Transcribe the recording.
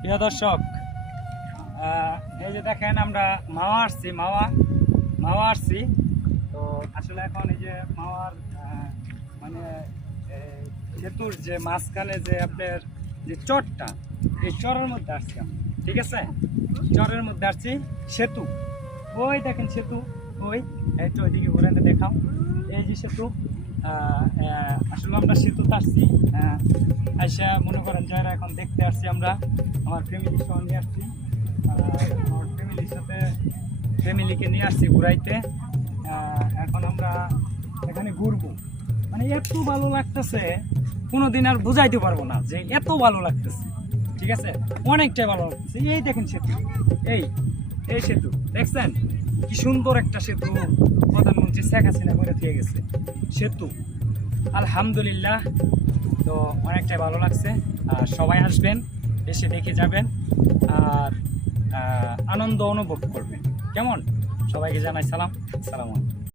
প্রিয় দর্শক, এই যে দেখেন আমরা মাওয়া আসছি। তো আসলে এখন এই যে মাওয়ার মানে সেতুর যে মাঝখানে যে আপনার যে চরটা, এই চরের মধ্যে আসছি আমরা, ঠিক আছে? চরের মধ্যে আসছি, সেতু ওই দেখেন, সেতু ওই একটু ওইদিকে ঘুরে দেখাও। এই যে সেতু, আসলে আমরা সেতুতে আসছি, আইসা মনে করেন যারা এখন দেখতে আসছি আমরা, আমার ফ্যামিলির সঙ্গে আসছি, আমার ফ্যামিলির সাথে ফ্যামিলিকে নিয়ে আসছি ঘুরাইতে। এখন আমরা এখানে ঘুরবো, মানে এত ভালো লাগতেছে, কোনোদিন আর বুঝাইতে পারবো না যে এত ভালো লাগতেছে, ঠিক আছে? অনেকটাই ভালো লাগতেছে। এই দেখেন সেতু, এই সেতু দেখছেন কি সুন্দর একটা সেতু, প্রধানমন্ত্রী শেখ হাসিনা করে দিয়ে গেছে সেতু, আলহামদুলিল্লাহ। তো অনেকটাই ভালো লাগছে। আর সবাই আসবেন, এসে দেখে যাবেন আর আনন্দ অনুভব করবেন। কেমন? সবাইকে জানাই সালাম, আসসালামু আলাইকুম।